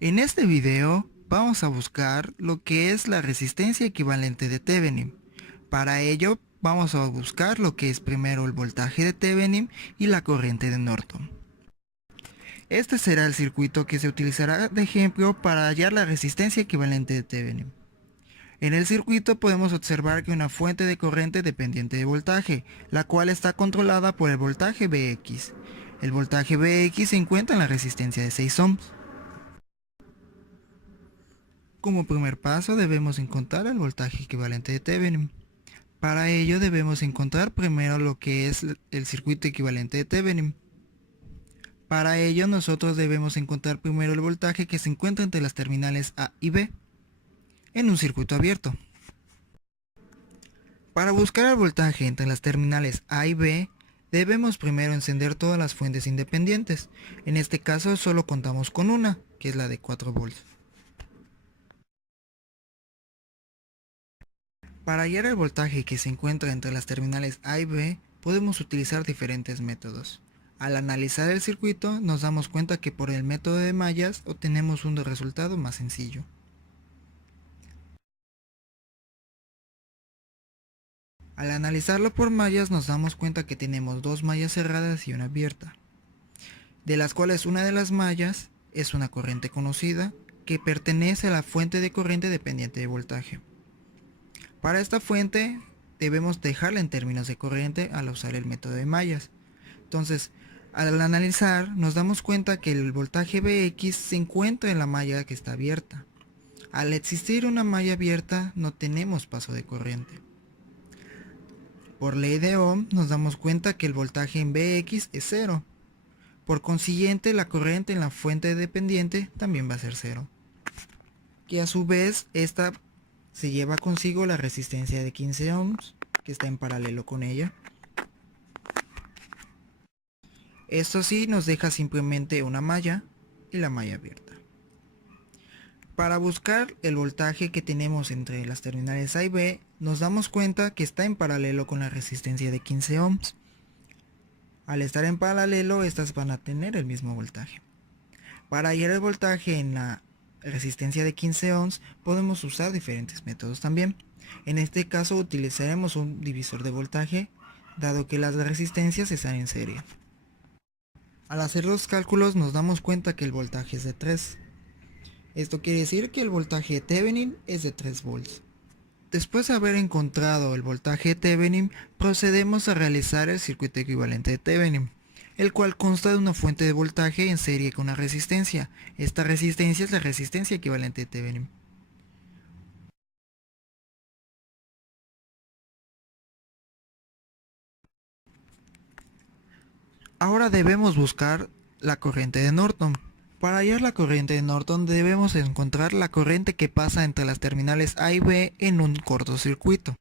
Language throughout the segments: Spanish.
En este video vamos a buscar lo que es la resistencia equivalente de Thevenin. Para ello vamos a buscar lo que es primero el voltaje de Thevenin y la corriente de Norton. Este será el circuito que se utilizará de ejemplo para hallar la resistencia equivalente de Thevenin. En el circuito podemos observar que una fuente de corriente dependiente de voltaje, la cual está controlada por el voltaje Vx. El voltaje Vx se encuentra en la resistencia de 6 ohms. Como primer paso debemos encontrar el voltaje equivalente de Thevenin. Para ello debemos encontrar primero lo que es el circuito equivalente de Thevenin. Para ello nosotros debemos encontrar primero el voltaje que se encuentra entre las terminales A y B en un circuito abierto. Para buscar el voltaje entre las terminales A y B debemos primero encender todas las fuentes independientes. En este caso solo contamos con una, que es la de 4 volts. Para hallar el voltaje que se encuentra entre las terminales A y B, podemos utilizar diferentes métodos. Al analizar el circuito, nos damos cuenta que por el método de mallas obtenemos un resultado más sencillo. Al analizarlo por mallas, nos damos cuenta que tenemos dos mallas cerradas y una abierta, de las cuales una de las mallas es una corriente conocida que pertenece a la fuente de corriente dependiente de voltaje. Para esta fuente debemos dejarla en términos de corriente al usar el método de mallas. Entonces, al analizar nos damos cuenta que el voltaje Vx se encuentra en la malla que está abierta. Al existir una malla abierta no tenemos paso de corriente. Por ley de Ohm nos damos cuenta que el voltaje en Vx es cero. Por consiguiente la corriente en la fuente dependiente también va a ser cero. Que a su vez esta se lleva consigo la resistencia de 15 ohms que está en paralelo con ella. Esto sí nos deja simplemente una malla y la malla abierta. Para buscar el voltaje que tenemos entre las terminales A y B, nos damos cuenta que está en paralelo con la resistencia de 15 ohms. Al estar en paralelo, estas van a tener el mismo voltaje. Para hallar el voltaje en la resistencia de 15 ohms, podemos usar diferentes métodos también. En este caso utilizaremos un divisor de voltaje, dado que las resistencias están en serie. Al hacer los cálculos nos damos cuenta que el voltaje es de 3. Esto quiere decir que el voltaje de Thevenin es de 3 volts. Después de haber encontrado el voltaje de Thevenin, procedemos a realizar el circuito equivalente de Thevenin, el cual consta de una fuente de voltaje en serie con una resistencia. Esta resistencia es la resistencia equivalente de Thevenin. Ahora debemos buscar la corriente de Norton. Para hallar la corriente de Norton debemos encontrar la corriente que pasa entre las terminales A y B en un cortocircuito.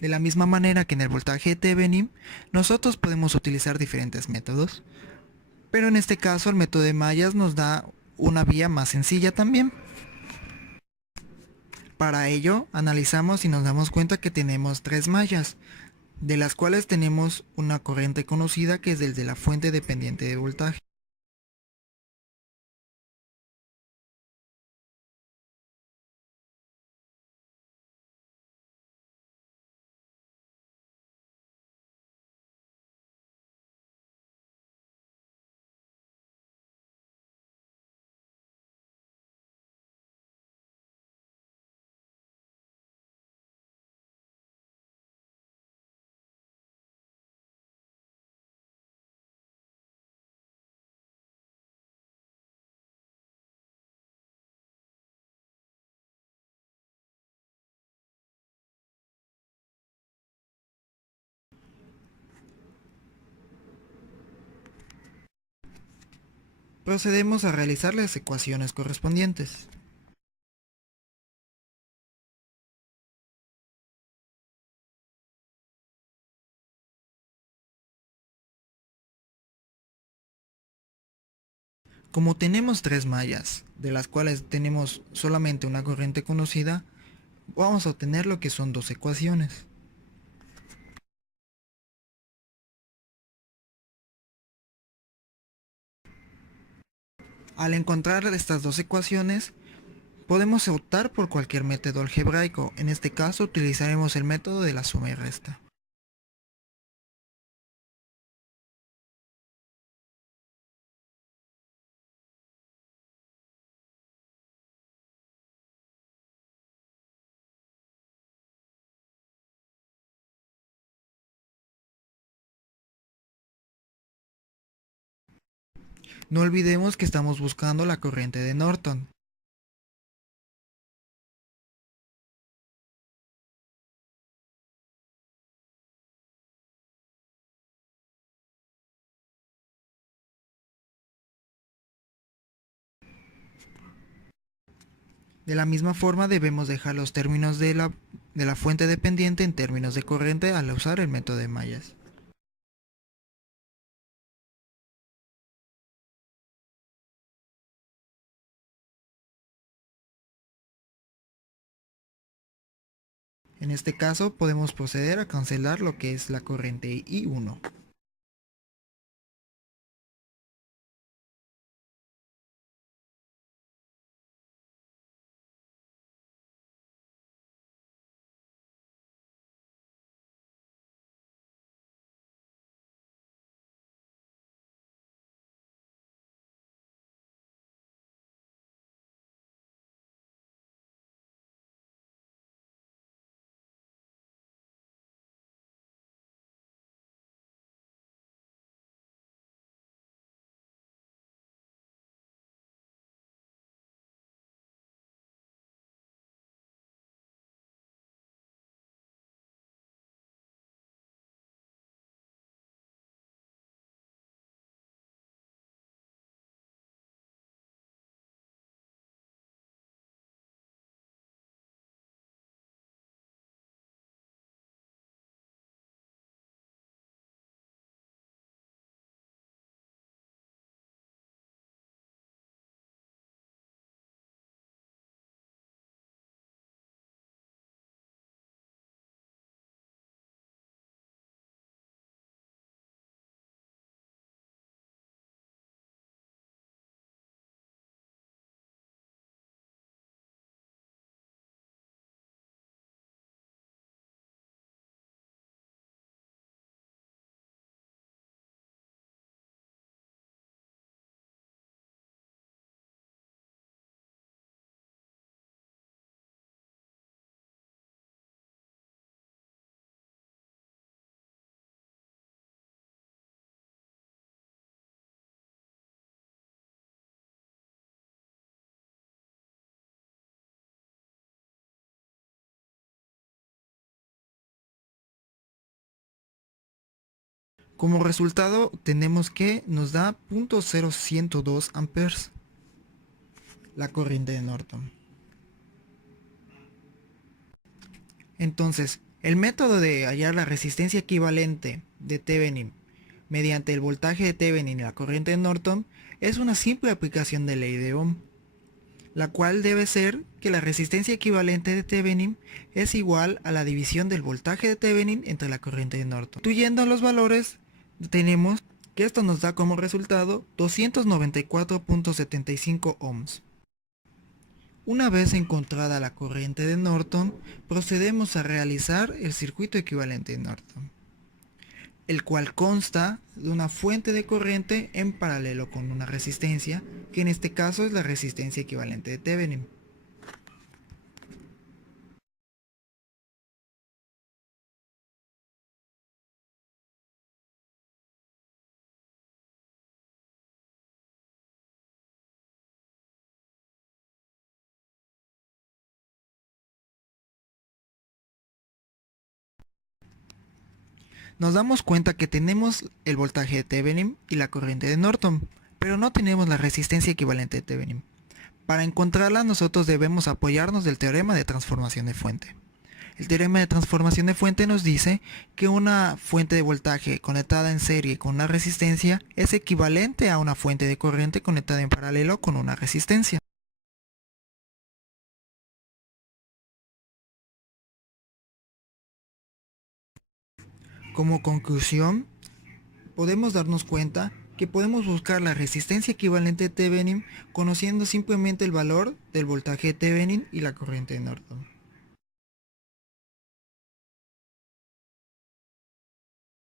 De la misma manera que en el voltaje de Thevenin, nosotros podemos utilizar diferentes métodos, pero en este caso el método de mallas nos da una vía más sencilla también. Para ello analizamos y nos damos cuenta que tenemos tres mallas, de las cuales tenemos una corriente conocida que es desde la fuente dependiente de voltaje. Procedemos a realizar las ecuaciones correspondientes. Como tenemos tres mallas, de las cuales tenemos solamente una corriente conocida, vamos a obtener lo que son dos ecuaciones. Al encontrar estas dos ecuaciones, podemos optar por cualquier método algebraico. En este caso utilizaremos el método de la suma y resta. No olvidemos que estamos buscando la corriente de Norton. De la misma forma debemos dejar los términos de la fuente dependiente en términos de corriente al usar el método de mallas. En este caso podemos proceder a cancelar lo que es la corriente I1. Como resultado tenemos que nos da 0.0102 amperes la corriente de Norton. Entonces, el método de hallar la resistencia equivalente de Thevenin mediante el voltaje de Thevenin y la corriente de Norton es una simple aplicación de ley de Ohm, la cual debe ser que la resistencia equivalente de Thevenin es igual a la división del voltaje de Thevenin entre la corriente de Norton. Sustituyendo los valores, tenemos que esto nos da como resultado 294.75 ohms. Una vez encontrada la corriente de Norton, procedemos a realizar el circuito equivalente de Norton, el cual consta de una fuente de corriente en paralelo con una resistencia, que en este caso es la resistencia equivalente de Thevenin. Nos damos cuenta que tenemos el voltaje de Thevenin y la corriente de Norton, pero no tenemos la resistencia equivalente de Thevenin. Para encontrarla nosotros debemos apoyarnos del teorema de transformación de fuente. El teorema de transformación de fuente nos dice que una fuente de voltaje conectada en serie con una resistencia es equivalente a una fuente de corriente conectada en paralelo con una resistencia. Como conclusión, podemos darnos cuenta que podemos buscar la resistencia equivalente de Thevenin conociendo simplemente el valor del voltaje de Thevenin y la corriente de Norton.